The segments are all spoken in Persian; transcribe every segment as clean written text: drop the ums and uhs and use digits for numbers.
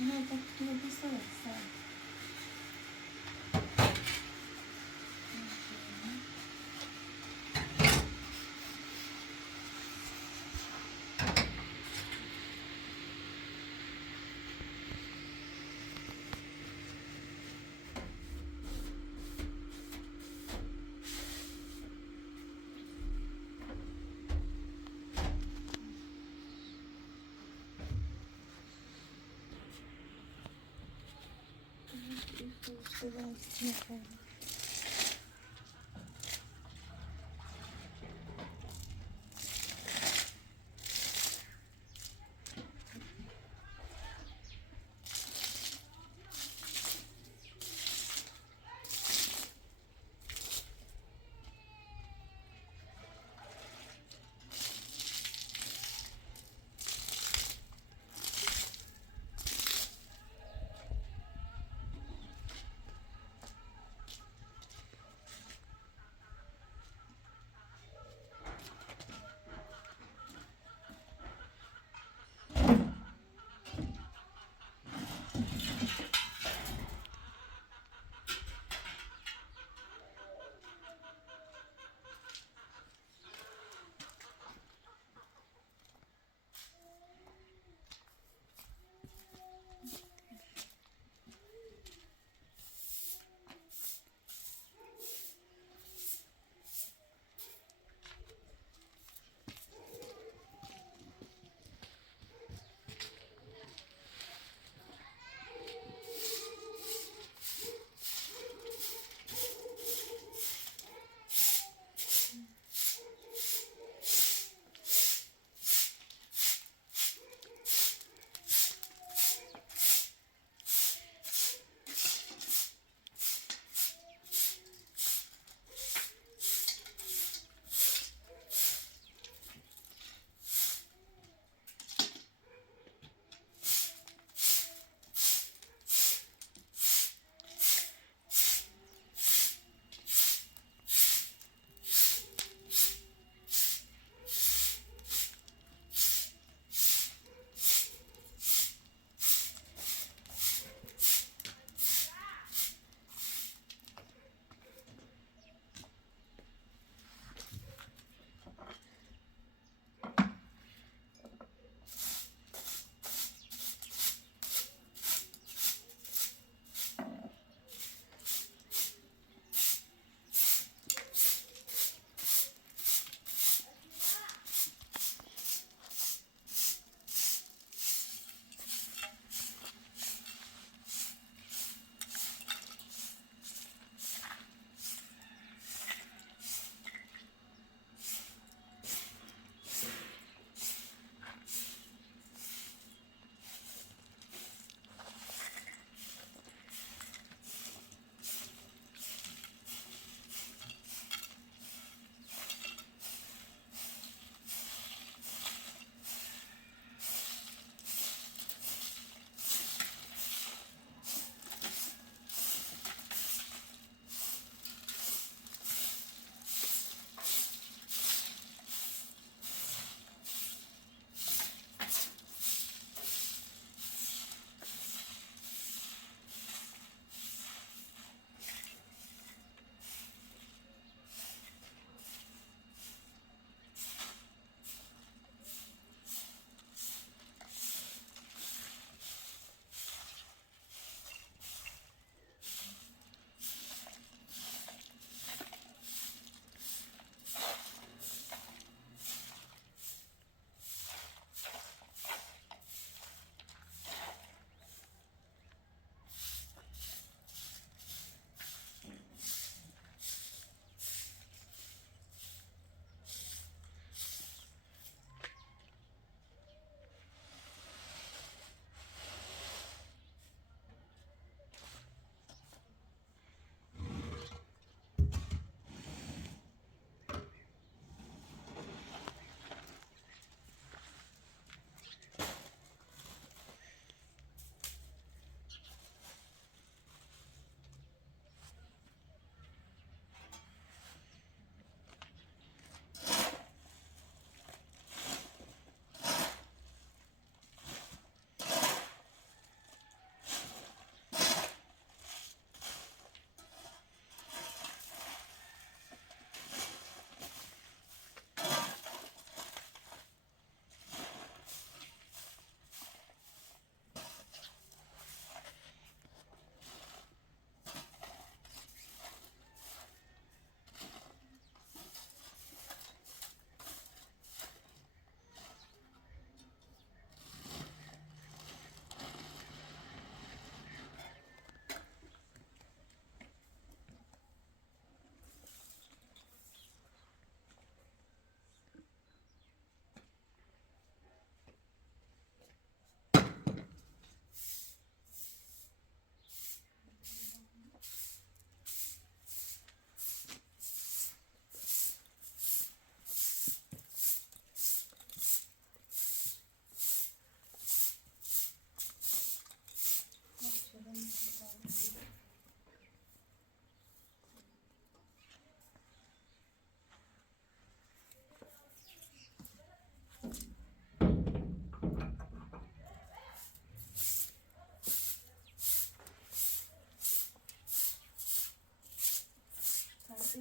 No, perché questa versa.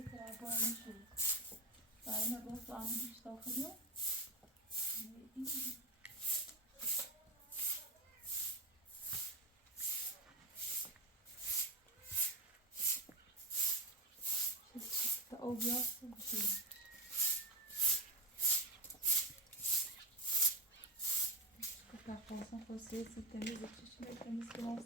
ترابانه شد برای نگفت آنه بیش داخلی تا اویاست میشه تقاصا خواسته تمیز چشمه تمیز کناس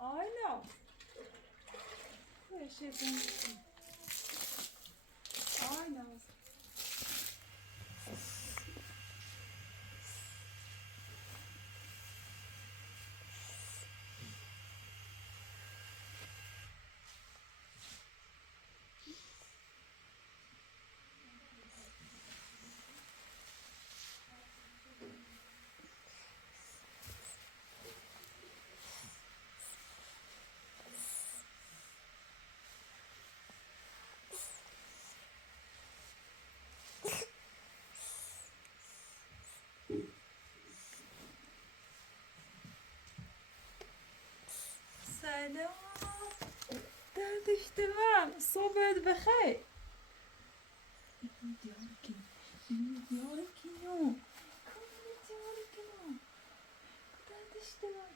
Aynen. Böyle şey benziyor. Aynen. سلام درد اشتباه صبحت بخیر دیار کنو درد اشتباه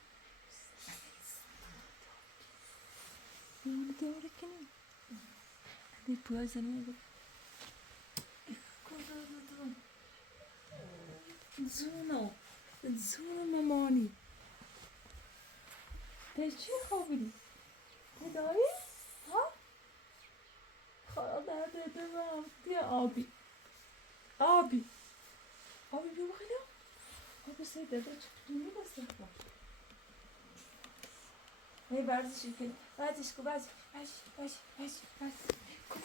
دیار کنو دی پویا زنی زونو مامانی ده چی خوابیدی؟ دایی؟ ها؟ خدا درد دارم بیا آبی آبی بیا بخیرم آبی سه داده چطوری بسته خواه هی ورزشی کن ورزش کن ورزش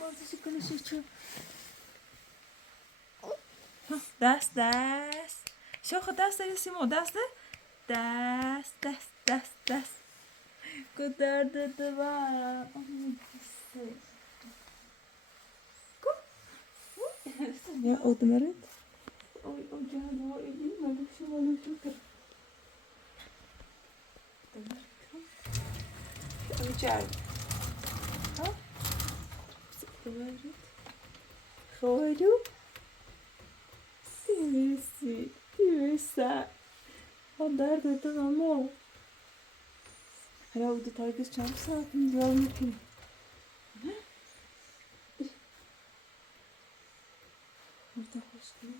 ورزشی کنه شو دست شو خود دست داری سیمو دست دست که درد دارم یا odmeret o canım o elim malum şu Rica ha? Odmeret Xoylu Timesi Ha derdi tamam o Hala o detay kız çarpı saatim devam yapayım Orada hoş değil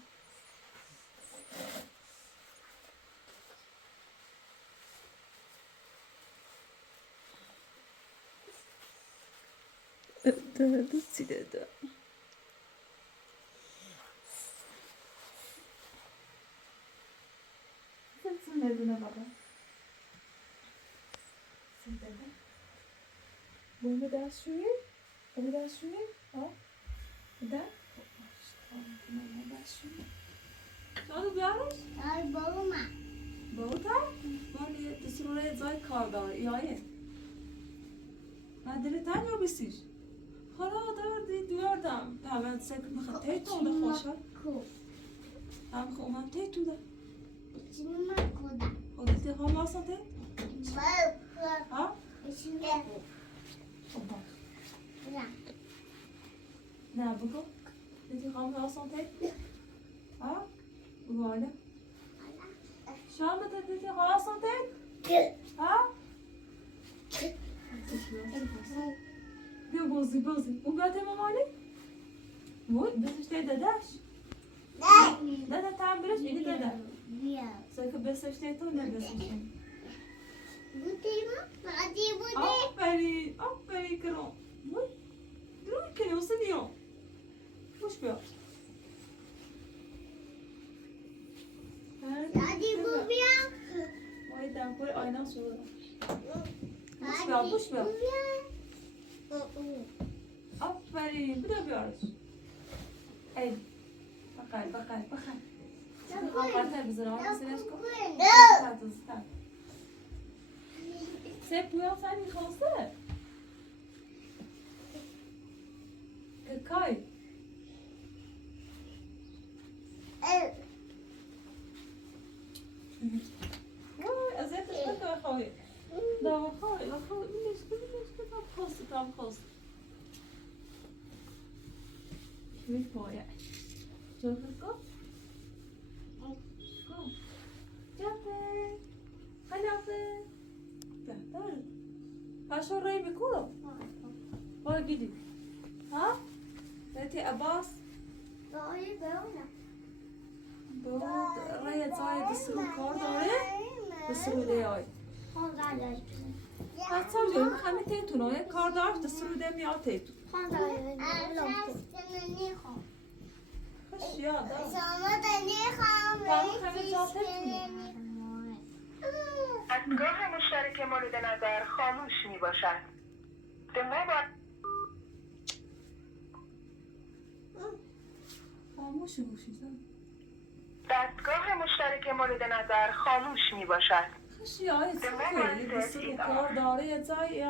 Derdi siledi Sen evine baba Sen dede Bunu ders şuraya Onu ders şuraya Ha Neden Bunu ders şuraya Sonra بیارش؟ بابا بابا مالی دستوره زای کار داره یایه مدلی تنیا بسیش خلا دردی دیاردم پرند سکر میخواد تی تو ده خوشا هم خو من تی تو ده خودتی هم واسه تی ها نه بگو دیتی هم واسه تی ها بگو آنه شام دیتی هم واسه تی ها بیا بازی اون گاته مامانی وای بسش تی دادش داده tam biraz eli dede sakın bسش تی تو نه bسش aferin kırım vay durun ki olsa diyor hoş bir vay dan koy aynen sonra hoş bir aferin bir de yapıyoruz ey bakay Şimdi hakarta bize ama sen esko tatlı سه پویا سنی خاصه کای وای ازتش بکن خواهی دام خواهی اینش کدام خواست شوی پایه جا کن جبه خلافه بهتر هاشو رای بکو وای گیدی ها بيتي أباص بود رای زای دسترو کار داره دسترو دیای حتی جایی همه تیتونه کار دار دسترو دی میاد تیتون خوش یاد دستگاه مشترک مورد نظر خاموش می باشد. The mobile خاموش گوشیدم دستگاه مشترک مورد نظر خاموش می باشد. خوش یاد سفری دسترو کار داره یه زای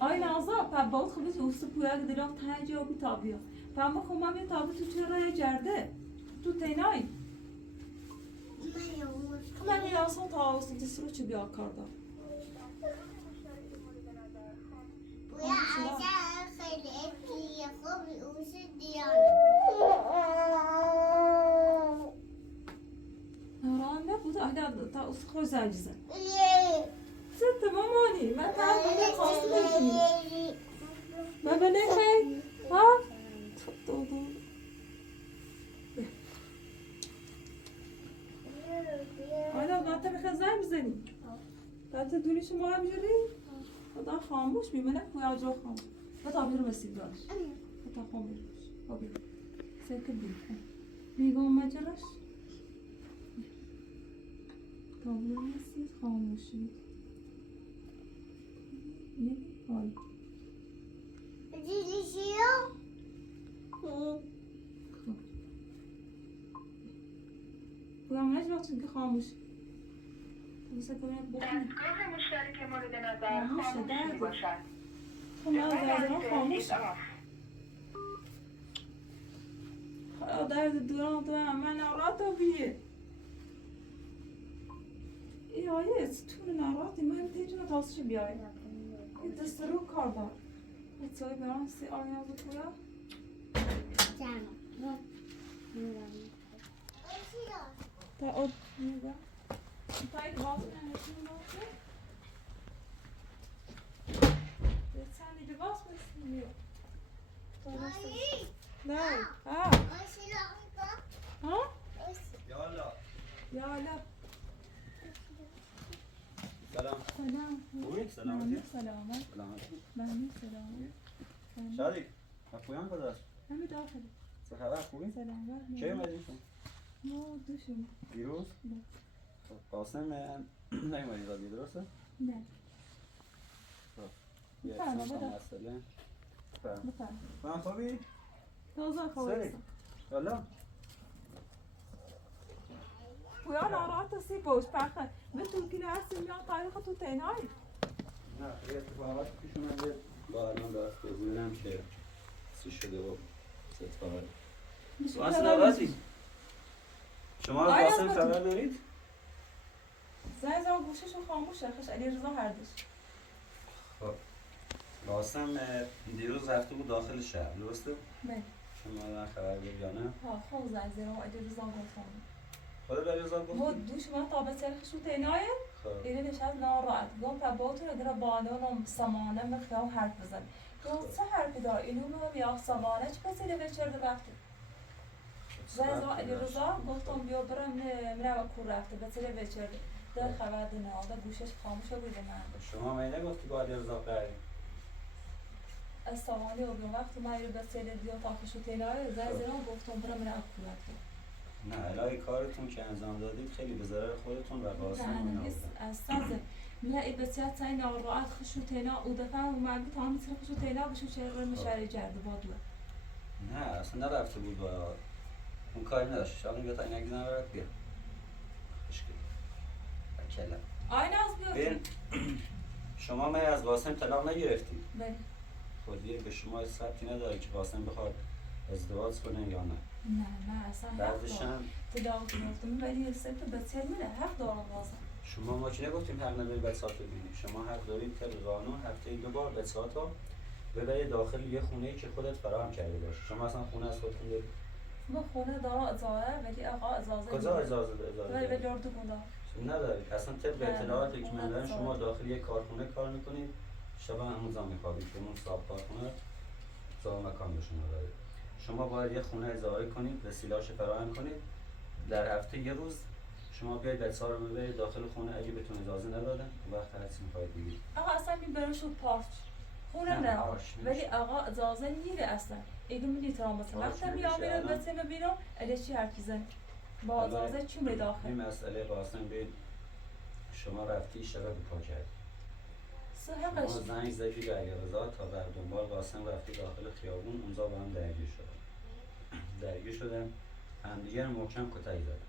آی نازا پا خب بیت اوست پویا دیدم تنجی و تابیا پا ما خمام یه تابی تو چرا یه جرده تو تینای من یه آسان تا آسان دسترو چی بیا کار دار نوران نبود اهلا تا اوست خوش زنجزن ست مامانی من تا خواست بگی ما بنخی ها دو حالا باید بخواه زنگ بزنی باید دونی شما هم جوری خدا خاموش میمونه پویا جا خاموش بتا بیرو بسید دارش بتا خاموش بیرو سکر بیرو بیگم مجرش تا بیرو بسید خاموشی یه های پویا وقتی که خاموش دستگاه مشترک مورد نظر خاموش می باشد. خب من از خاموش درد دوران تو من ناراحت بیه ای آیه تو ناراحتی من تیجون تاسش بیای دست رو کار دار اتسای برام سی آریاز پویا تا او میگم تایید باز نشون باشه sen de basmasın diyor. Ne? Ha? Ha? Yalla. Yala. سلام. سلام. خوبی؟ سلامتی؟ سلامت. سلامتی. من سلامت. شادی. پویان کجاست؟ همین داخل. چه خبر خوبی؟ سلامت. چه اومدین شما؟ ما دوشم. دیروز؟ نه. قاسم نیومدی زادی درسته؟ نه. یه بفرما، احسان بده. مسئله. بفرم. من خوبی؟ تازه سری. خوابیدم. یالا. Uyan araat سی پوش پخه به ترکی هستی میان تاریخ تو تینایی نه خیلی اتفاقاتی پیش اومده با الان دست بزنم که سی شده و اتفاقاتی اصلا نبازی شما از قاسم خبر دارید؟ زنگ زمان گوششون خاموشه خش علی رضا هردش خب قاسم دیروز رفته بود داخل شهر درسته؟ بله شما من خبر دارید یا نه؟ ها خوب زنگ زمان علی رضا گفتم خود علی رضا هو گفتی؟ دوش من تابت سرخ شو تینایه خب اینه نشد ناراحت گفت پباتون اگر بانون سمانه مخیام حرف بزن گفت چه حرفی دار اینو هم یا سمانه چه کسی رو بچرده رفته زنگ زمان علی رضا گفتم بیا برم منو کور رفته بسیده بچرده در خبر دناده گوشش خاموشه بوده من شما می نگفتی با علی رضا قری؟ از سمانه و به وقت من رو بسیده دیا تاکشو تینایه زنگ زمان گفتم برم منو کور رفته نه الهی کارتون که انجام دادید خیلی به ضرر خودتون و قاسم نه اینا هیچ بوده از سازه من ای بسیار سعی ناراحت خشو تینا او دفعه اومد تا هم مثل خشو تینا بشو چهره مشاری جرده بادوه نه اصلا نرفته بود با اون کاری نداشت شاید بیا تا اینک زن برد بیا خوشگل بکلم آینه از بیاد. ببین شما من از قاسم طلاق نگرفتی. بله. خود دیگه به شما ثبتی نداره که قاسم بخواد ازدواج کنه یا نه. نه اصلا بعدش هم طلاق گرفتم ولی سه تا بچه میره حق دارم بازم. شما ما که نگفتیم حق نداری بچه‌ها رو ببینی. شما حق دارید طبق قانون هفته‌ای 2 بار بچه‌ها ببرید داخل یه خونه‌ای که خودت فراهم کرده باشی. شما اصلا خونه از خودتون دارید. ما خونه دارم اجاره ولی آقا اجازه کجا اجازه ولی به دارید؟ دور دو ندارید. اصلا طبق نه، اطلاعاتی که خونه من دارم اجاره. شما داخل یک کارخونه کار میکنید. شبا همون زمان میخوابید که اون صاحب کارخونه صاحب مکان به شما داره. شما باید یه خونه اجاره کنید، وسیله‌اش فراهم کنید. در هفته یه روز شما بیاید بچه‌ها رو ببرید داخل خونه اگه بهتون اجازه ندادن وقت هرچی می‌خواید بگید. آقا اصلا میبره شد پارچ خونه نه، نه پارچ ولی نمیشه. آقا اجازه میره اصلا ایدو میدی تا مثلا پارچ وقتی نمیشه، میام میرم الان. بچه ببینم اده چی حرفی زن با اجازه چی می داخل این مسئله قاسم بید شما رفتی شبه به پا کردی. صحقش شما زنگ زدی به علیرضا تا بر دنبال قاسم رفتی داخل خیابون اونجا با هم درگیر شدن همدیگه رو محکم کتک زدن.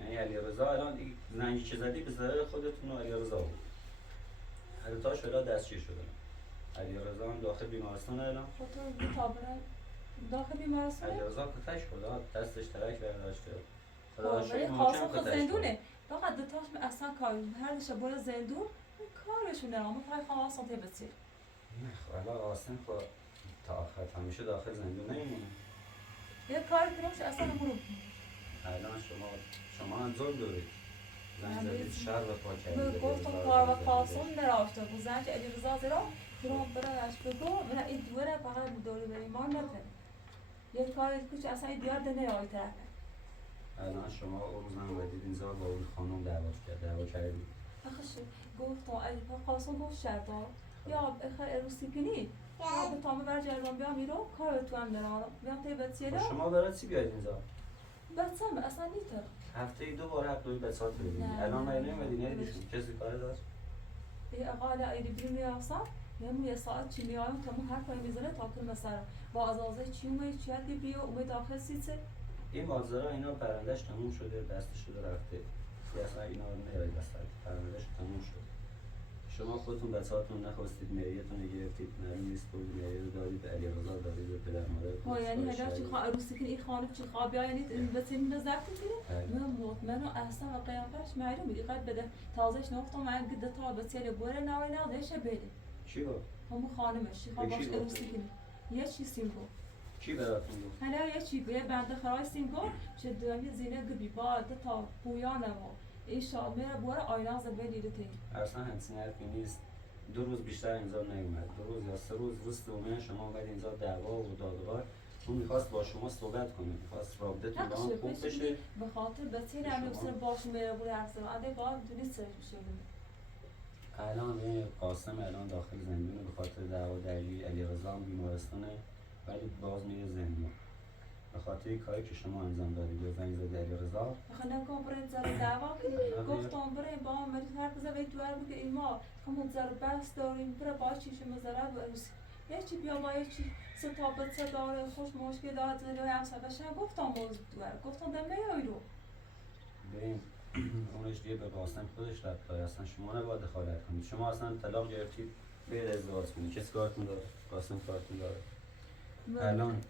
یعنی علیرضا الان زنگی که زدی به ضرر خودتون و علیرضا بود. هر تا شده دستگیر شدن. علیرضا هم داخل بیمارستان الان. خودتو بتابره داخل بیمارستان علیرضا کتک خورد دستش ترک برداشته. ولی خاصم خود زندونه فقط دوتاش اصلا کار هر دشه باید زندون کارشونه اما پای خواه سانته بسیر نه خب الان قاسم خب تا آخر همیشه داخل زندون نمیمونه. یه کاری کنمش اصلا برو الان شما هم ظلم دارید. زنگ زدید شهر و پا کردید. گفتم کار و خاصم نراشته بود زنج علیرضا زیرا درام برایش بگو من این دوره فقط دوری به ایمان نکنه یه کاری کچ اصلا این دیار دنه آی طرفه الان شما اون روز هم بدید اینجا با اون خانم دعوا کردید. آخش گفتم علیرضا خاصم گفت شرطا یا اخر اروسی کنی یا به تامه بر جربان بیام میرو کار تو هم نرانم بیام تی بچه خب شما برای چی بیاید اینجا؟ بچم اصلا نیتر هفته 2 بار حق دارید بچه‌ها رو ببینید. نه، الان من نه، نمیدین نه. یعنی کسی کار داشت؟ یه اقال ایدی بیرون میرسم یه ساعت چی میایم تا هر پای میزنه تا که مثلا با ازازه چی اومد چی هدی بیو اومد داخل سیسه این ماجرا اینا پروندهش تموم شده دستش شده رفته. یه اصلا اینا رو نمیارید دست پروندهش تموم شد. شما خودتون بچه‌هاتون نخواستید مریتون رو گرفتید معلوم نیست بود مری رو دادید به علیرضا دادید به پدر مادر. ها یعنی هدف چی خواه عروسی که این خانم چی خواه بیا یعنی بسیم نزدت میگیره من مطمئن و اصلا و قیافش معلوم میگه قد بده تازهش نفتم من گده تا بسیار بوره نوای نازش بده چی گفت؟ همون خانمش چی خواه به کی باش گفت؟ عروسی کنی یه چی سیم گفت کی براتون گفت؟ حالا یه چی یه بنده خرای سیم گفت چه دنیا زینه گبی با تا پویانه و این شاد میره بوره آیناز بلیده تی اصلا همچین حرفی نیست. 2 روز بیشتر اینجا نیومد. 2 روز یا 3 روز دومه شما اومد اینجا دعوا و دادگاه. اون میخواست با شما صحبت کنه. میخواست رابطتون با هم خوب بشه. به خاطر بسیر هم بسیر باش میره بوره حرف زمان اده باید دونی سرش میشه الان این قاسم الان داخل زندونه به خاطر دعوا دلیل علیرضا هم بیمارستانه ولی باز میره زندون. به خاطر کاری که شما انجام دادید به زنگ زدی علیرضا. آخه نگم برای زر دعوا کنی گفتم برای با هم مریض حرف بزنه دوار بگه ایما همون زر بس داریم برای باش چیش مزرعه و عروسی یه چی بیا با یه چی ستابت داره خوش مشکل داره زنی و همسر بشن گفتم موضوع دوار گفتم دمه یای رو ببین اونش دیگه به قاسم خودش ربط داره. اصلا شما نباید دخالت کنید. شما اصلا طلاق گرفتید برید ازدواج کنید. کسی کارتون داره؟ قاسم کارتون داره. الان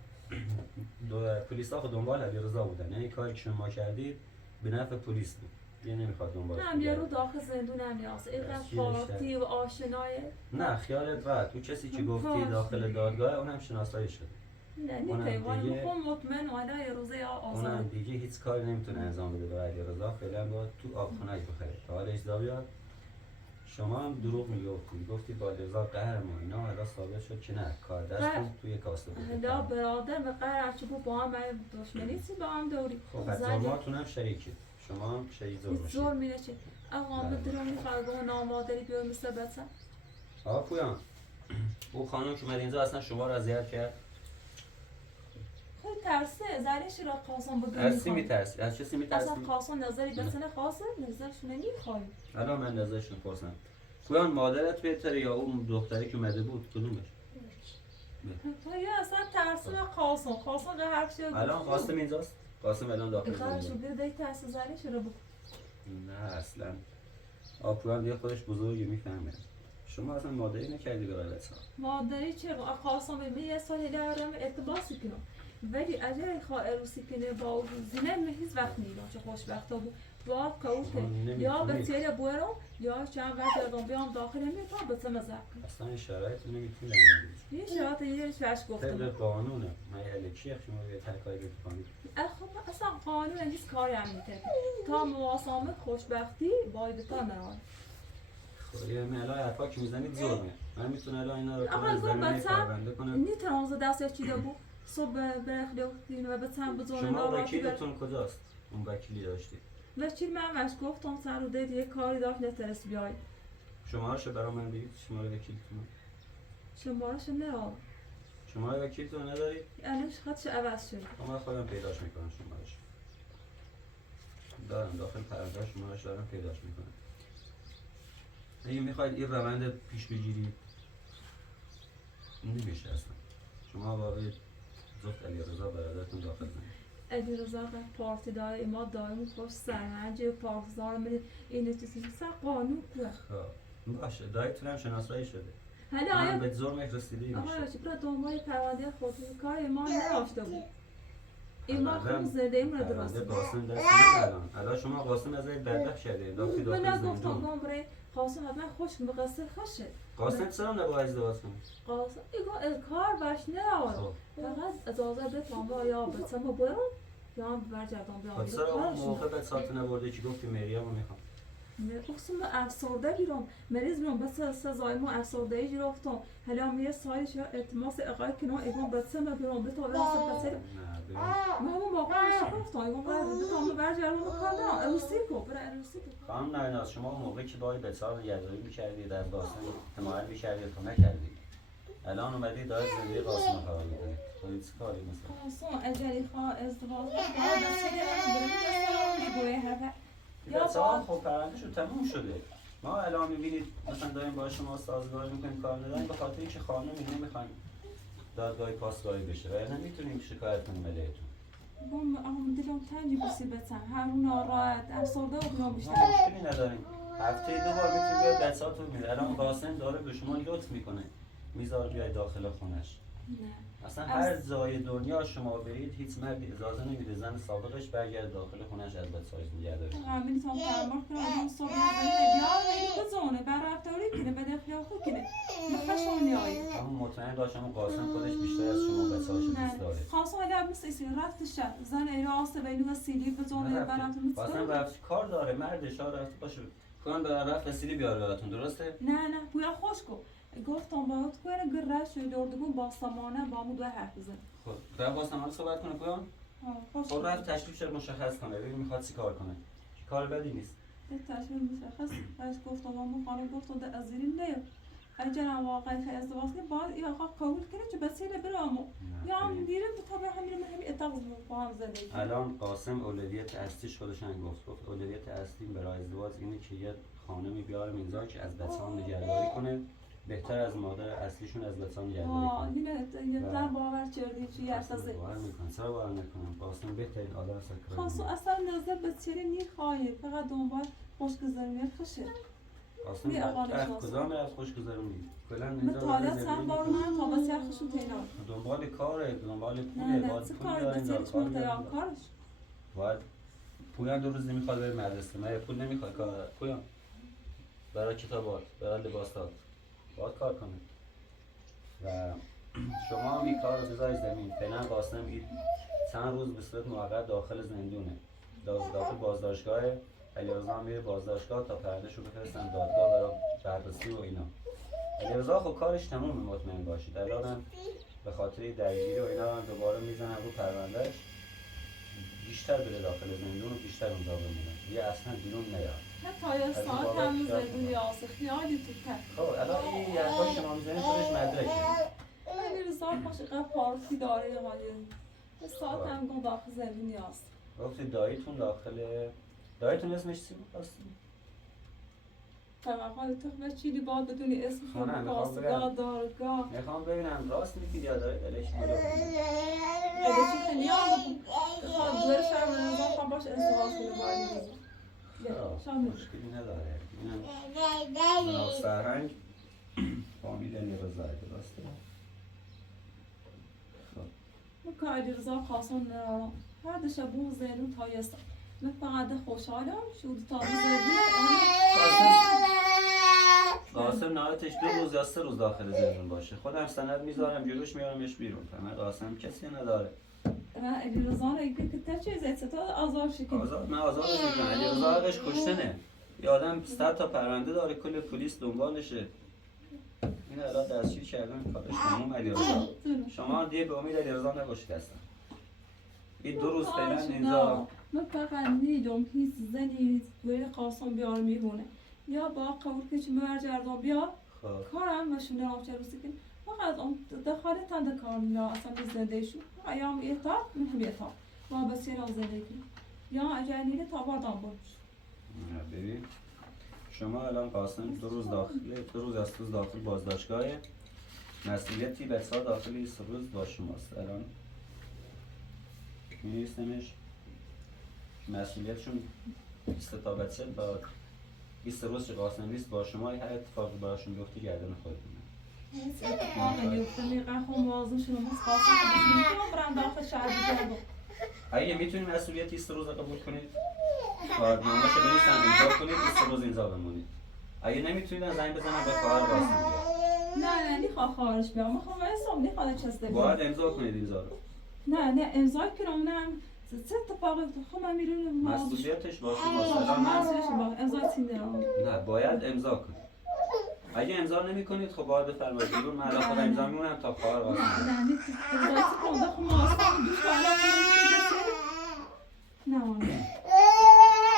پلیسا خود دنبال علیرضا بودن. یعنی کاری که شما کردید به نفع پلیس بود. یه نمیخواد دنبال. هم یه رو داخل زندون هم یاسه اینقدر پارتی و آشنای نه خیالت راحت. تو کسی که گفتی داخل دادگاه اونم شناسایی شد. نه پیوان میخوام مطمئن والا یه روزه یا اونم آزاد دیگه هیچ کاری نمیتونه انجام بده برای علیرضا. فعلا باید تو آبخونه‌اش بخره تا حالا اجزا بیاد. شما هم دروغ میگفتید با علیرضا قهرمان اینا حالا ثابت شد که نه کار دستتون توی کاسه بود. حالا برادر به قهر چه با هم دشمنی سی با هم دوری خب حتماتون هم شریکید. شما هم شریک زور باشید. زور میره چه آقا بدرم میخواد به نامادری بیار مثل بچه آقا پویان او خانم که اومد اینجا اصلا شما رو اذیت کرد. خود ترسه زنش را قاسم بگم از چی میترسی؟ از چی میترسی؟ اصلا قاسم نظری بسنه خاصه نظرشونه نمیخوای الان من نظرشون پرسم. پویان مادرت بهتره یا اون دختری که اومده بود کدومش؟ تو یه اصلا ترسه و قاسم که حرف شد الان قاسم اینجاست؟ قاسم الان داخل بخارشو زندون. بیره دی ترسه زنش رو بکن نه اصلا آپوان دیگه خودش بزرگی میفهمه. شما اصلا مادری نکردی برای بچه ها. مادری چه خواستم به یه سال دارم ارتباطی کنم ولی اگر خواه عروسی کنه با زینه من هیچ وقت نیرم چه خوشبخته بود باید که یا به تیره برم یا چند وقت یادم بیام داخل میتونم به سمزه اصلا این شرایط نمیتونی انجام بدی. این شرایط یه شوش گفتم طبق قانونه مگه چیه شما به تکایی بکنید. خب اصلا قانون هیچ کاری هم میتونی تا مواسامه خوشبختی باید تا نران خب یه الان حرفا که میزنید ظلمه. من میتونم الان اینا رو آقا زمینه پرونده کنم. نیترانزه دست چیده بود صبح برخلوختین و به چند بزرگ شما وکیلتون کجاست؟ اون وکیلی داشتی. وکیل من وش گفتم سر و دید یه کاری داشت نترس بیای شماره‌شو برام من بگید شماره وکیلتون. شمارش نه شماره وکیلتون ندارید؟ یعنی خودش عوض شد من خودم پیداش میکنم شماره‌شو. دارم داخل پرونده شماره‌شو دارم پیداش میکنم. اگه میخواید این روند پیش بگیرید نمیشه اصلا. شما باید زفت علیرضا برادرتون داخل کنید. علیرضا پارتی داره ما دائم خوش سرهنج پارتزار میره این چیزی قانون کوه باشه دایتون هم شناسایی شده. حالا من آیا به زور رسیدگی آقا میشه. چرا دنبال پرونده خودی کار ایمان نداشته بود ایمان خود زنده ایم رو درست پرونده قاسم دست الان شما قاسم از این بدبخت شده داخل من داخل نگفتم زندون. من برای قاسم حتما خوش مقصر خوشه قاسم چرا نباید ازدواج کنه؟ قاسم ایگو کار باش نه خب فقط اجازه بتوان با یا بتوان برم یا هم برگردم بیام خب چرا اون موقع به ساعت نبرده که گفتی مریم رو میخوام؟ اقسم افسرده گیرم مریض بیرم بس سزای ما افسرده ای گرفتم حالا میره سایش التماس اقای کنم ایگون بسه ما بیرم بتو واسه بسه ما هم موقع گفتم ایگون بتوان برگردم کار دارم عروسی کو برای عروسی کو خانم نایناز شما موقعی که باید به سال یادداری میکردید از قاسم حمایت میکردید تو نکردید. الان اومدید دارید زندگی قاسم رو خراب میکنید. خودت چه کاری مثلا؟ قاسم اجلی خواه ازدواج کنه بسه میگویه هر یا سوال خب پروندهشون تموم شده. ما الان میبینید مثلا داریم با شما سازگار میکنیم کار نداریم به خاطر اینکه خانمی نمیخوایم دادگاهی پاسگاهی بشه و نمیتونیم شکایت کنیم علیهتون. بوم اون دلم تنگی بسی بتن هرون راحت افسرده و بیام بیشتر مشکلی نداریم. هفته 2 بار میتونید بیاید بچه‌هاتون میده. الان قاسم داره به شما لطف میکنه. میذاره بیاید داخل خونش. نه اصلا هر جای دنیا شما برید هیچ مردی اجازه نمیده زن سابقش برگرد داخل خونش از بچه‌هاش نگهداری. همین تا فرمان کنم صبح بیار میگه بزونه بر رفتاری کنه به داخل خود کنه مخشون نیایی اما مطمئن باشم قاسم خودش بیشتر از شما بچه‌هاش دوست داره. خاصه اگر مثل این رفتش زن ایراست و اینو وسیلی بزونه برام تو قاسم رفت کار داره مردش رفت باشه. کن به رفت وسیلی بیار براتون درسته؟ نه بویا خوش کو گفتم باید کنه گرش دوردگون با سامانه با مو دو حرف بزن خب بعد با سامان صحبت کنه پویان؟ خب رفت تشریفش رو مشخص کنه ببین میخواد چی کار کنه. کار بدی نیست. تشریف مشخص باش گفتم من خانم گفتم ده ازیرین نه اگر واقعا خیلی ازدواج کنه باید این آقا قبول کنه که بسیله برامو یا هم میره به طبع همین اتاق با هم زندگی الان قاسم اولویت اصلیش خودش هم گفت اولویت اصلی برای ازدواج اینه که یه خانمی بیارم اینجا که از بچه‌ها نگهداری کنه بهتر از مادر اصلیشون از بچه‌ها نگهداری کنه. یه در باور کردی چی اساسه باور میکنم چرا باور نکنم قاسم بهترین آدم است. خاصو اصلا نظر به چیزی نمیخواد فقط دنبال خوشگذرونی خوشه قاسم کدام از خوشگذرونی کلا مطالعه چند بار من تا با چرخشون تینا دنبال کاره دنبال پوله نه باید چه پول کاری بیارین به چیزی تیار کارش باید پویان 2 روز نمیخواد بره مدرسه من پول نمیخواد کار پویان برای کتابات برای لباسات باید کار کنه و شما هم این کار رو بذارید زمین فعلا قاسم این چند روز به صورت موقت داخل زندونه داخل بازداشتگاه علیرضا هم میره بازداشتگاه تا پروندهش رو بفرستن دادگاه برای بررسی و اینا. علیرضا خب کارش تمومه مطمئن باشید الان به خاطر درگیری و اینا هم دوباره میزنن رو پروندهش بیشتر بره داخل زندون و بیشتر اونجا بمونه دیگه اصلا بیرون نیاد. حتی یا ساعت هم زندونی آسه خیالی تو کرد خب الان این حرفای شما میزنید خودش مدرکه علیرضا باشه قبل پارتی داره یا ساعت هم گم داخل زندونی آسه گفتی داییتون داییتون اسمش چی بود اصلا؟ توقعی تو به چیلی باید بدونی اسم خود پاسگاه دارگاه میخوام ببینم راست میگید یا دارید الش مالو ادشی خیلی آمد دورش هم نظام خواهم باش ازدواج کنه با علیرضا شام می‌دی. مشکلی نداره. اینم جناب سرهنگ فامیل علیرضا درسته؟ من که علیرضا قاسم ندارم. هر دشت بون زیرون تایست. من فقط خوشحالم شد تا قاسم نهایتش 2 روز یا 3 روز داخل زندان باشه. خودم سند میذارم جلوش میارمش بیرون. فهمت؟ قاسم کسی نداره. من علیرضا رو اگه که چیزی تو آزار شکلی. من آزارش میکنم. علیرضا حقش کشتنه. یه آدم 100 تا پرونده داره، کل پلیس دنبالشه. این الان دستگیر کردن کارش تموم. علیرضا شما دیگه به امید علیرضا نباشید اصلا. این 2 روز فعلا اینجا من فقط نیدم هیچ زنی ولی قاسم بیار میمونه یا با قبول که چی برگردم بیا کارم مشونه آبچه روزی کن فقط اون دخالت تند کار میلا اصلا به زنده شو ایام ایتاب مهم ایتاب ما بسیار زنده کنیم یا اگر نیده تا باردم باش ببین شما الان قاسم 2 روز داخل 2 روز از روز داخل بازداشتگاهه مسئولیتی بسیار داخلی 3 روز با شماست الان می‌نویسمش مسئولیتشون استطابت شد با 20 روز که قاسم نیست با شما هر اتفاقی براشون بیفته گردن خودتونه اتفاقی بیفته میقن خب موازم شما از قاسم میتونم برم داخل شهر بجردم اگه میتونید مسئولیت 20 روز قبول کنید کارنامه شو بنویسن امضا کنید 20 روز امضا بمونید اگه نمیتونید زنگ بزنم به خواهر قاسم بیاد نه نمیخواد خواهرش بیام میخوام اسم نمیخواد چسته باید امضا کنید امضا رو نه امضا کنم نه چه اتفاقی خب من میرونم مسئولیتش با شماست الان من امضا چیدم نه باید امضا کنید اگه امضا نمی‌کنید خب باید بفرمایید بیرون من الان خودم امضا می‌مونم تا خواهر قاسم نه امضا کنم خب ما دوست نه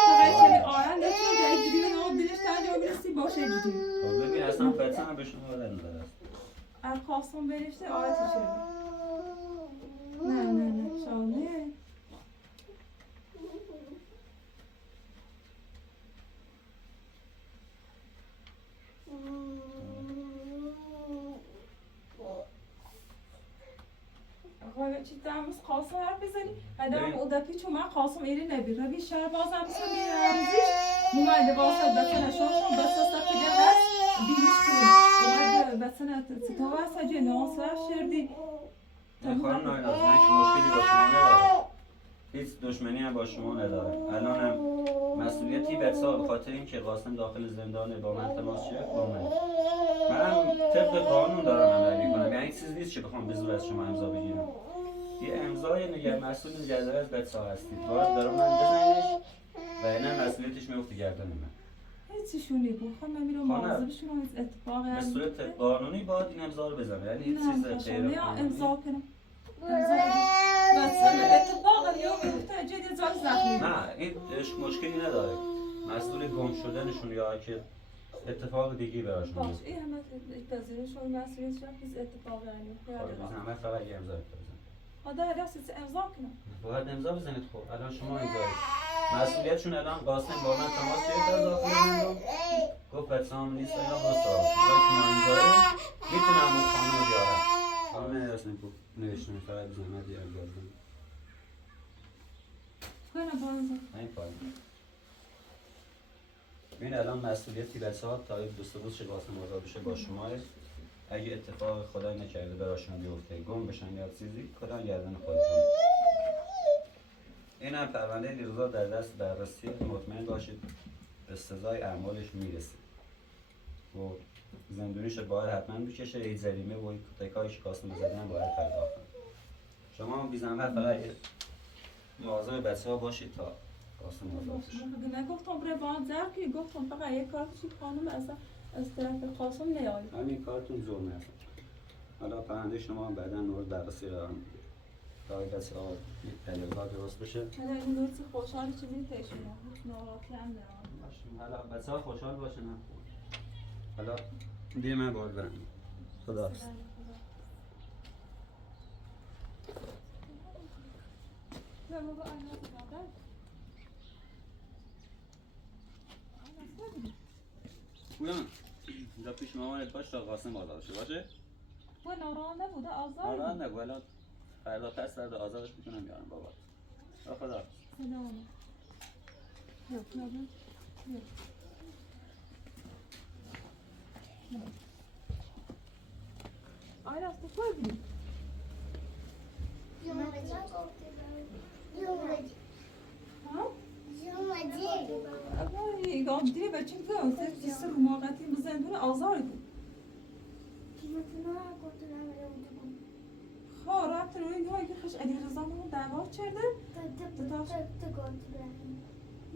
فقط چلی آران نتون که اجری و دلش تنجا برسی باشه اجری خب ببین اصلا بچه‌م به شما بدن داره قاسم برشته آرتی شده نه شانه آقا چی دامس قاسم حرف بزنی؟ هدام او دفعی چون من قاسم ایری نبی روی شهر بازم بسنی رمزیش مومد واسه بسنه شوشم بسه سپیده بس بیش کنیم اومد بسنه ستاوه سجه ناسه شردی خانم نایناز من که مشکلی با شما ندارم هیچ دشمنی هم با شما ندارم الان هم مسئولیتی بسا به خاطر اینکه قاسم داخل زندانه با من تماس گرفت با من منم طبق قانون دارم عمل میکنم یعنی چیزی نیست که بخوام به زور از شما امضا بگیرم یه امضای نگه مسئول نگهداری از بسا هستید باید دارم من بزنیش و اینم مسئولیتش میفته گردن من هیچیشونی بود خب من میرم معاذبشون هم هیچ اتفاقی به صورت قانونی باید این امضا رو بزنم یعنی هیچ چیز غیر قانونی امضا کنم بس اتفاقا یا میفته جدی زال زخمی نه این مشکلی نداره مسئول گم شدنشون یا که اتفاق دیگه براشون باش این همه پذیرشون مسئولیت شد هیچ اتفاقی نیفته زحمت فقط یه امضا بزنید خدا راست امضا کنم باید امضا بزنید خب الان شما امضایید مسئولیتشون الان قاسم با من تماس گرفت از داخل زندان گفت بچه‌ام نیست اینا درست آورد که ما امضایی میتونم اون خانم رو بیارم خانم رسمی بود نوشتم فقط زحمت یه امضا بزنید کنم با امضا این پایین این الان مسئولیتی بچه‌ها تا 2 روز چه قاسم آزاد بشه با شما اگه اتفاق خدای نکرده براشون بیفته گم بشن یا چیزی کدام گردن خودتون این هم پرونده علیرضا در دست بررسی مطمئن باشید به سزای اعمالش میرسه و زندونیش باید حتما بکشه این جریمه و تکایش قاسم زدن باید پرداخت شما بی زحمت فقط مواظب بچه‌ها باشید تا قاسم آزاد بشه نگفتم برای باید زرکی گفتم فقط یک کار چی خانم از طرف قاسم نیاید همین کارتون ظلمه حالا پرونده شما هم بعدا نور بررسی دارم تا بچه‌ها علیرضا درست بشه حالا این روز خوشحال چی میتشونه ناراحتی هم دارم حالا بچه‌ها خوشحال باشن حالا دیگه من باید برم خدا حافظ بودم اینجا پیش مامانت باش تا قاسم آزاد شه باشه؟ تو ناراحت نبوده آزاد؟ ناراحت نگو الان فردا پس فردا آزادش میکنم میارم بابات خدا سلام Yok, yok, yok. Aynen, bu koy bir. Ha? Ama قاعدين بتشوف كده وسيف تسر مواقعتي مثلا دول أوزاركم. خا رابط روی هایی که خش علی رضا رو دعوت کرده.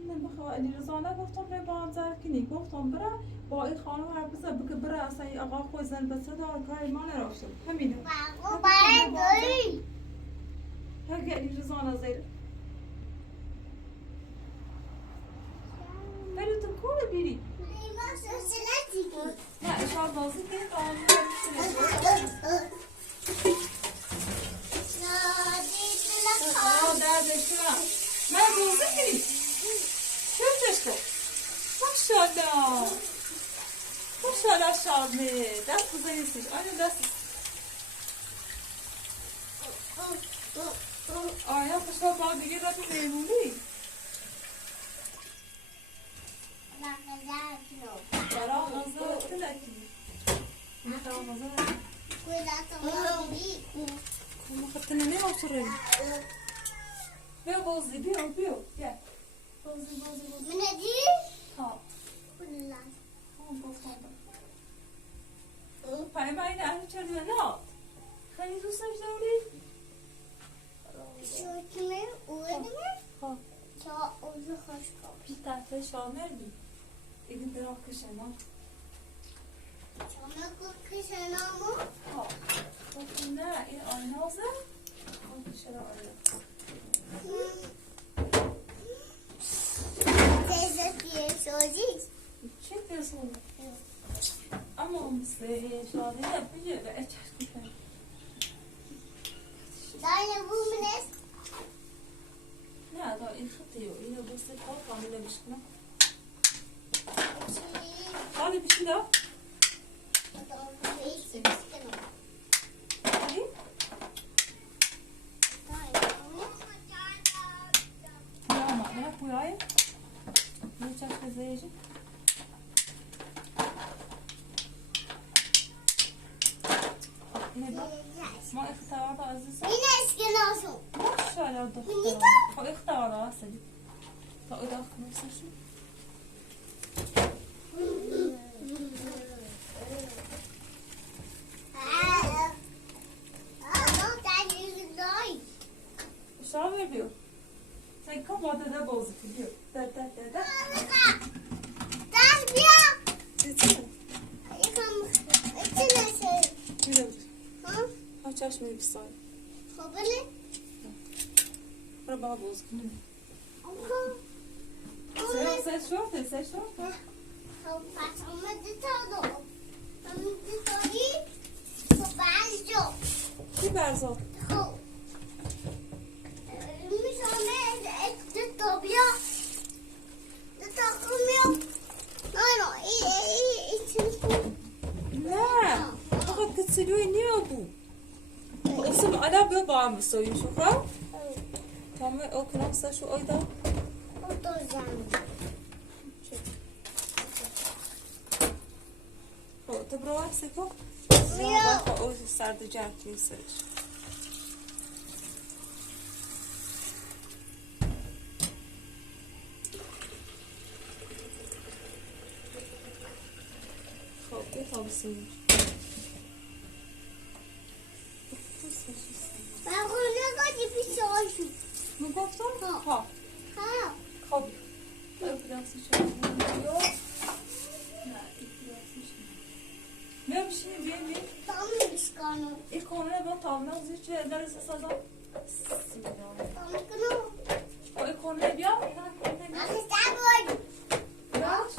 نه بخوا علی رضا نگفتم به بانزر کنی گفتم برا با این خانم هر بسه بگه برا اصلا آقا خوی زن بسه دار کاری ما نرفتم همینه. هرگی علی رضا نزیر. بری تو کونه بیری. نه اشار بازی کنید من بازی کنید شوتش کن ماشالله ماشالله شادمه دست بزنیستش آنه دست آیا خوشا با دیگه را تو میمونی برا غذا تلکی نه برا غذا ما خدتنا نماشرين بيو بوزي بيو بيو يا بوزي من هدي؟ ها كلها پای ما این اهل چردی نه خیلی دوستش داری؟ شو کمی اومدیم؟ ها تا اوضاع خوش کنم بی تحت شامردی ایدی برا کشنا شما کشنامو؟ ها گفتی نه این آینازه چرا آینه تیزه پیه سازی چی دیسون؟ اما مثل شادی نبیه به اچش کنه داینه بومنست؟ نه دا این خطیه اینو بسته کار کامله بشکنم خالی بشی دا؟ خالی؟ یا ما من کویای یه چشم زیجی اینه دا ما اختیار دا عزیزم این اسکناسو ماشاءالله دخترم خب اختیار دا هستی تا او دا کنسشی شاور بیو سعی کن با داده بازی کن بیو داده دست بیا چیزی یکم چی نشه بیو ها؟ ها چشمی بسای خوبه برو با بازی کن آقا سه شورته خب پس آمده تا دو آمده تایی خب برزو کی برزاد خب میشانه دو تا بیا دو تا کمیو نه ای چیز نه فقط کتسلوی نیا بو اسم انا بیو با هم بسایی شو خب تمام او کنم ساشو آیدا تو زن خب تو برو وقتی کن بیا خب او سرد جرکی سرش خب بیا تا بسایی من خونه گاهی پیش آشو میگفتم ها ها خب اپراسyon yok. Ne bir şey değil. tam işkanı İlk onlara ben tavla ziç ederiz sazan. tam kına O ilk onlara bir yap. nasıl sen böyle Biraz.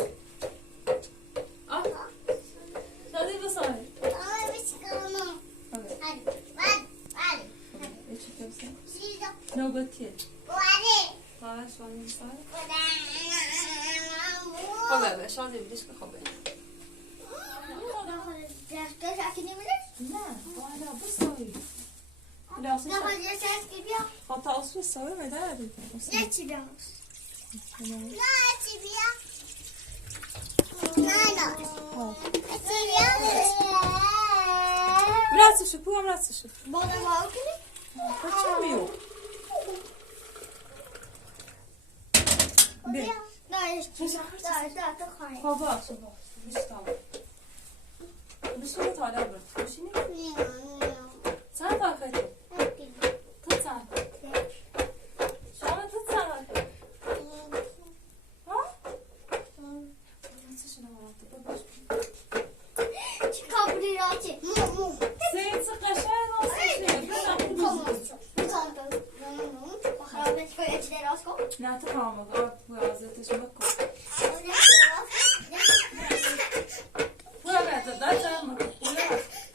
Ah. Hadi bir saniye. tam işkanı Evet. hadi Ne çıkıyorsun? siz de Nöbeti. hadi Ha şu an insan. hadi Haber şu an evlilik haber. Derste sakin misin? Ne? Hala bu sayı. Biraz Ne yapacağız ses gibi? hata olsun sayı mı derdi? Ne çiziyoruz? Tamam. Ne راستشه پوام راستشه بادم ها کنی؟ چه میو بیا دارش تو خواهی خب باشه بشتام بشینی تالا برد بشینی چند تا خیلی تو چند شما تو چند ها؟ چه شنو باش چی کابری را چی؟ سیت قشنگ نه تو کامل بوی آزتش بکن بوی آزت دار جمع بکن بوی آزت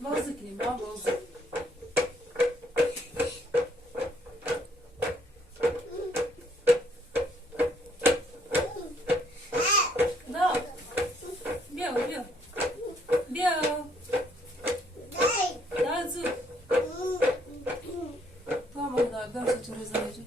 بازی کنیم با بازی دا بیا بیا بیا دا زود تو هم دا برسه تو رزایجی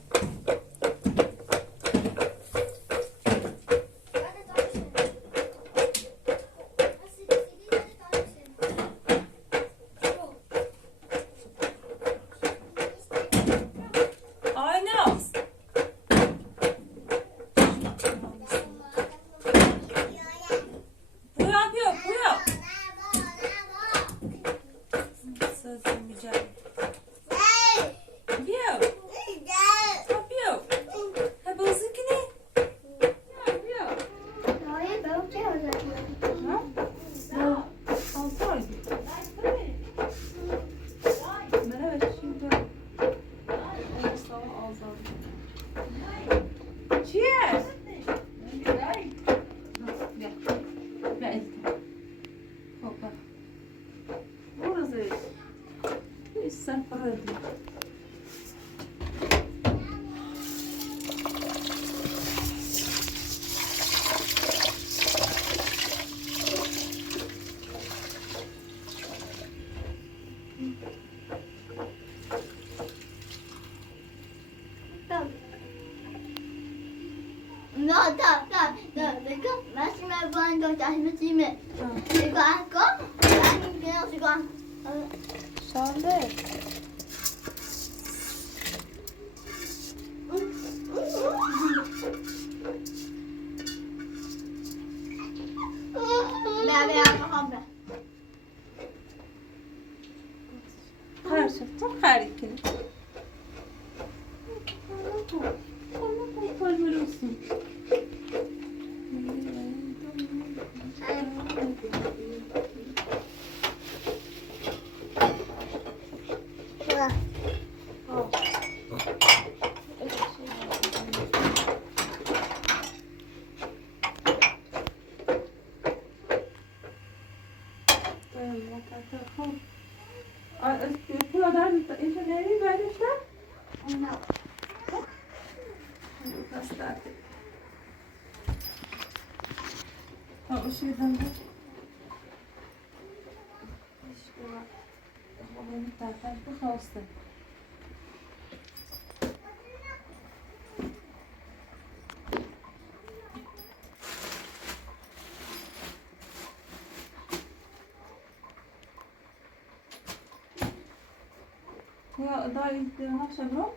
Ja, da har Chevron.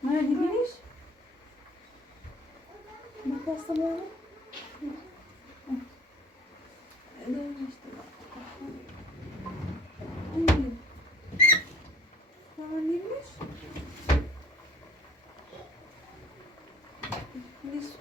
Men är det finish? Men kostar det? Det är inte bra. Har man finish? Finish.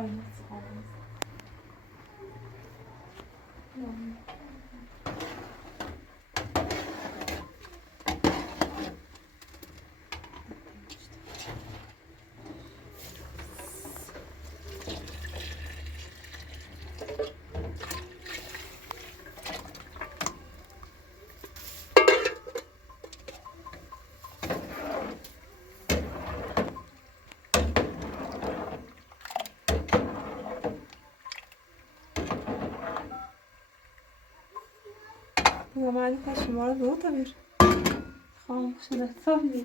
Aynen sağolun. يا معلم كاش مرض وطبير خامش انا صافي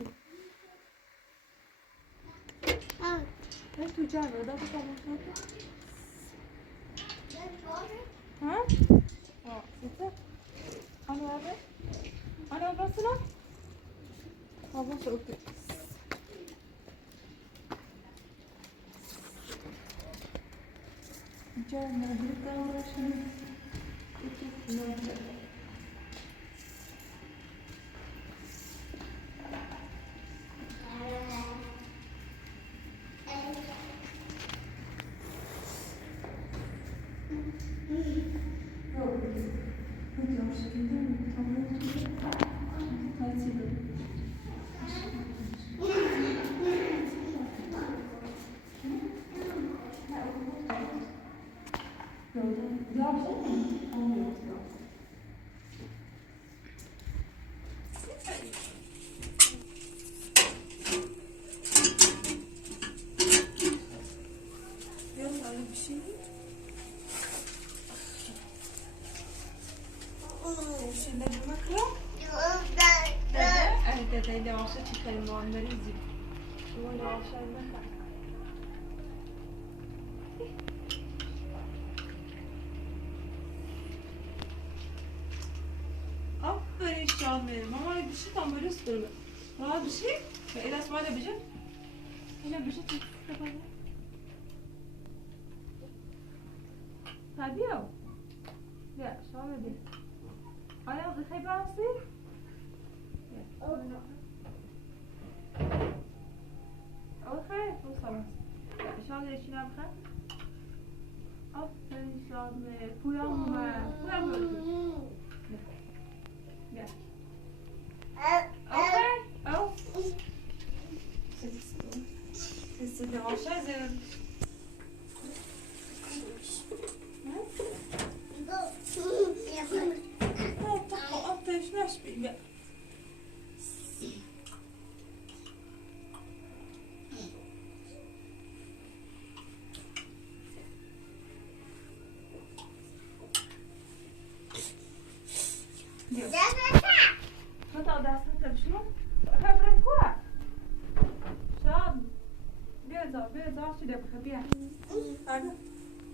انتو جابوا ده طبعا ها اه ستة انا ابي انا بصنا خلاص اوكي جانا هيدا ورشنا Dedeyle başa çıkarım onları izleyeyim. Şöyle aşağıya bak. Aferin Şahan benim. Ama bir şey tam böyle ısırıyor. Daha bir şey. El asmayla bir şey. Yine bir şey yapalım. Hadi ya. Ya Şahan benim. Ayağı kaybarsı. Okay, so خلاص. شلون شنو بخير؟ أفضل شلون فوياهم يا Okay. أو. Sizi aşağı zor. Tamam, ateş nasıl? Hata dersin tabii şunu. Kabret koy. Şan. Biraz daha şöyle bakın bir. Hadi.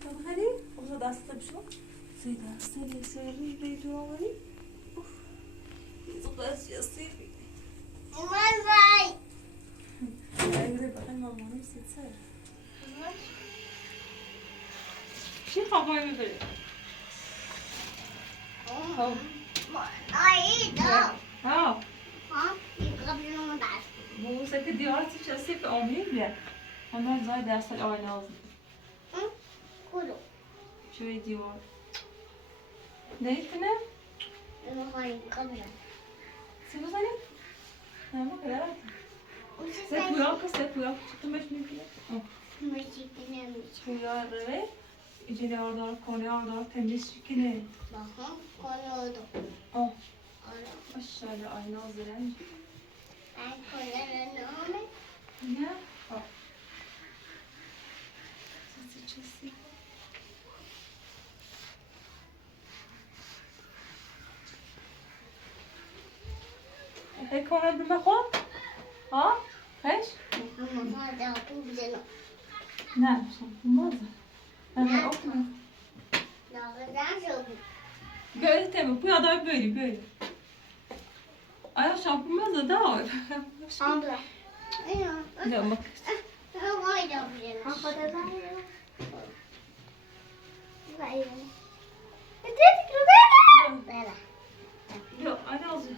Tamam hadi. O da dersin tabii şunu. Seyda, seyri beyduaları. Zıplas yasir. Bye. Ayrı bakın mamanın sesi. Şey havayı böyle. Oh. Ai, não. Ha. Ó, e o não dá. Bu seti diyartı çasip olmayayım ya. Onlar zaten dersler aynı lazım. Culo. Şöyle diyor. Ne ettin? Eu não vou em câmera. Sen o zaman ne ama kadar? Você Sen uyan kız, sen uyan. Çıktım beş minut bile. Mas chiquinamos. Uyar ve içeri ardar, konu ardar, temiz şikine. Baham, colodo. Oh. Olha, Aşağıda aynı hazırlanmış. vai colher o nome. Ne? Oh. Sesi çasip. Hej, kommer du med hon? Ja, hej. Vamos fazer tudo de novo. Nej, olmaz. Ben okumuyorum. Na verdade, eu Böyle tabii. Bu adam böyle. Ayak şampiyonumuz da daha var. Abla. Ne bak. Eu vou de novo. Vamos fazer vai. Pera. Yok, aynı olacak.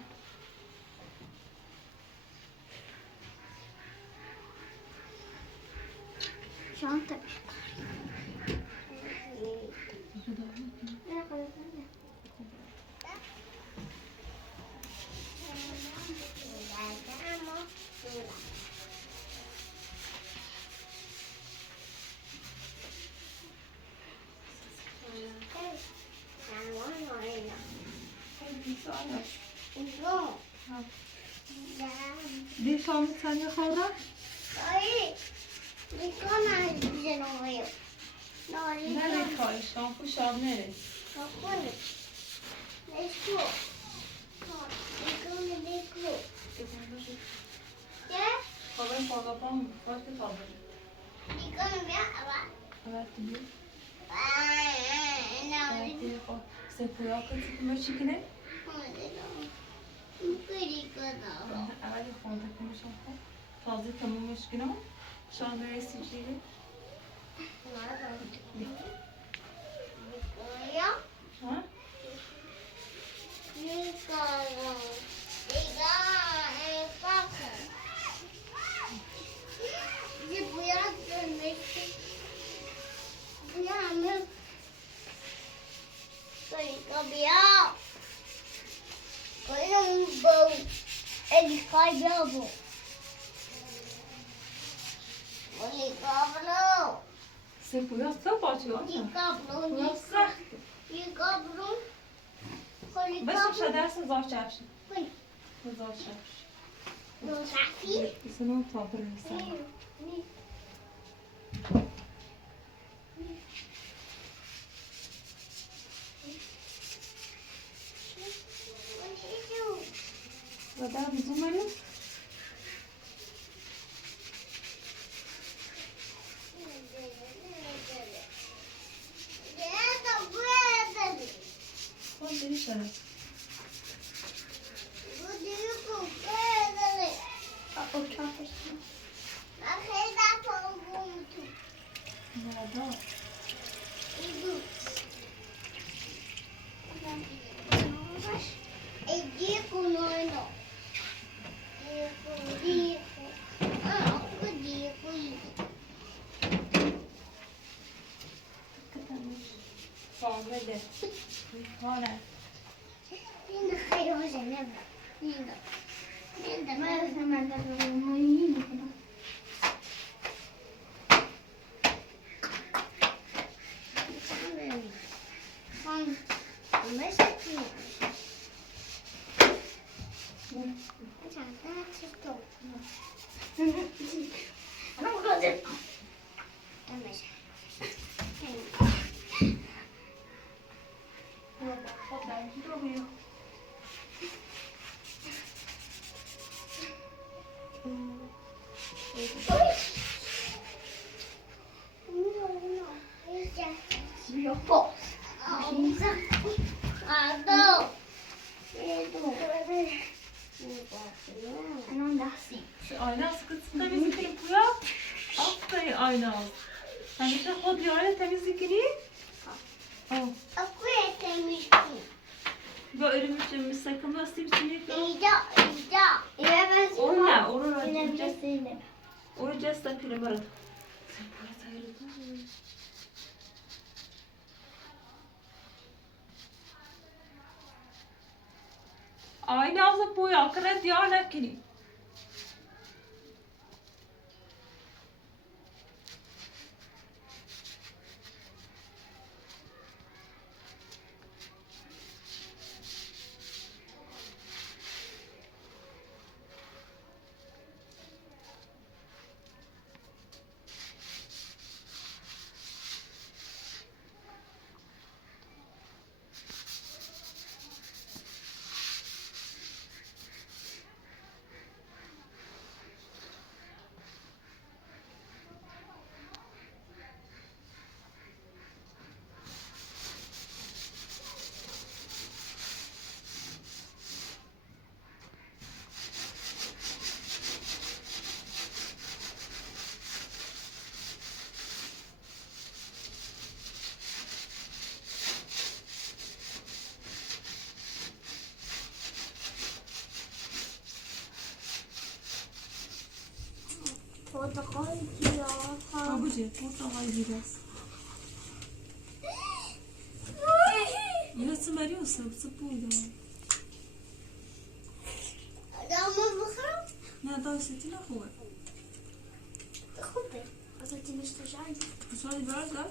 Çanta. دی شام تنی خوردم؟ دایی میکنم جنوبی ناری نره کار شام کو شام نره نکنه نشکو میکنه نکو چه؟ خواهی خواهی پام خواهی که تابه میکنه بیا اول اول دیگه ناری دیگه خواهی سپویا کسی که مرچی کنه کری کنم اول خواهی کنه شام خواهی تازه تمومش کنم شام برسی جیره ها؟ سپویا سب آچه بس میشه درس زار چپشی زار چپشی بسنو تابه رسن و در بیزون مریم خود دیری شده نادا فاهمده هانه خود درگی رو بیو آینه از کسی تمیزی کنی پویا؟ آفرین آینه از همیشه خود بیاره تمیزی کنی؟ با ارمی چه مسکم هستیم سیمی اون نه اون رو جسته پیره برد آینه از پویا کنه دیار نکنی Babacı, portakal biraz. Nasıl veriyorsa buydu. Ne daha setine koy. Müsaade biraz da.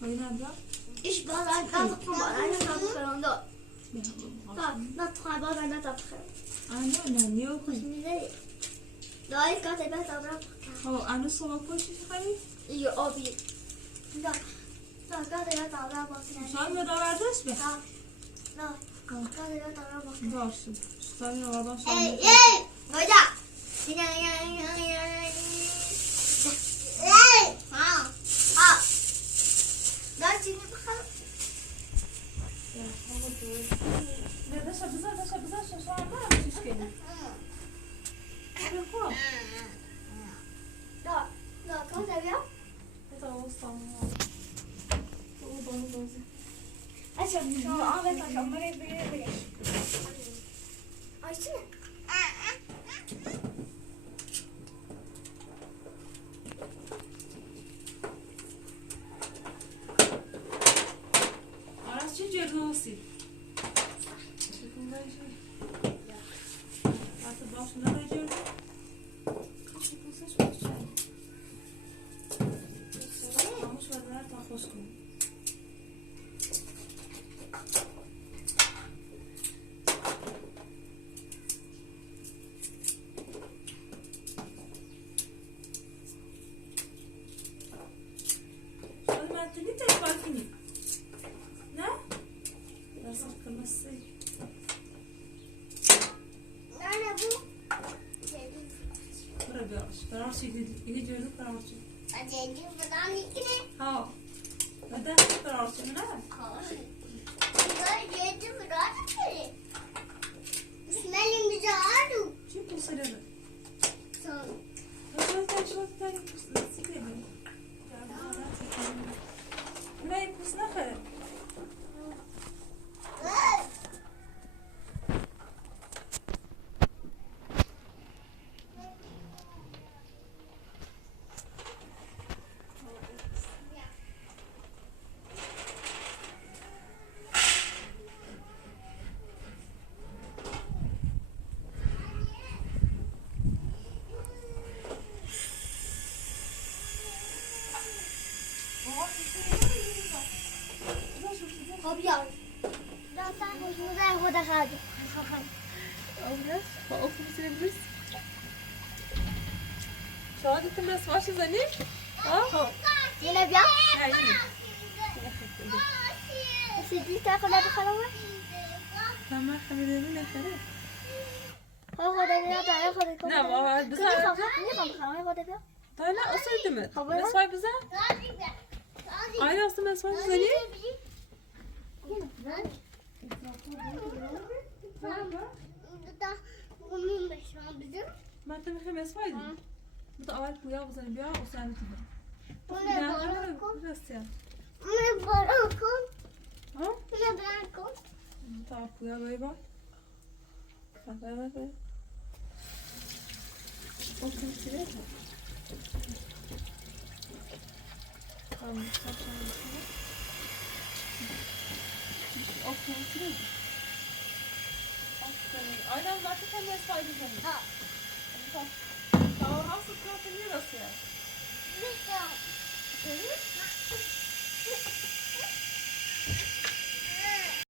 Hayır abla. İş bağlar kaldık mı? Anne kaldık karandı. Notre travail va notre après. أنا نيوكي. Là, quand t'es pas savoir. هو أنا صوب كل شيء خلي. Il y a hobby. Non, non, quand t'es pas savoir. شو ما داردش به. Non, quand t'es pas savoir. باشه. شتایی آدم شو. Hey, hey, regarde. Hey, ah, ah. Là, tu ne peux pas. داشت بزار شو عمال چیش کنی؟ بخور. Non, non, quand ça vient. بذار وسطم. تو بازی. Attends, on va faire comme ça. Ah, c'est. آراس چی جلوسی؟ وقتی باش نمی‌جوری. کسی پوسش میشه. خاموش بدن تا خوش کنی. شاید مدنی تکبار کنی. نه؟ دست کمسی. Nerede bu? برو بیارش. برارش یه جلو برارش. Acele buradan ikine. ها. بده برارش نه. Hayır. Acele buradan ikine. İsmail'in bize ağrı. چی پوسه داره؟ Son. شو تاری پوسه داره؟ نه این پوس نخره. خب یا رفتن خوشمزه خود خرد با اون پوسه برس. شما دیگه مسواش زنی؟ آه. یه بیا نه این. سیدی تا خدا بخوام تمام خمیدونی نخره. خدا بیا داره خدا کنه نه بابا بزن. میخوام خدا بیا تا نه اصلا دمت. مسوای بزن. آیا اصلا مسوای زنی؟ من تو میخوای مسوای دی. تو اول پویا بزنی بیا اصلا نمیتونم. ها؟ تا پویا بایی با. بله. اوکی سیره. اوکی سیره. آیدم وقتی که مسوای بزنی. تا راست کارت میرسه. Nicht so.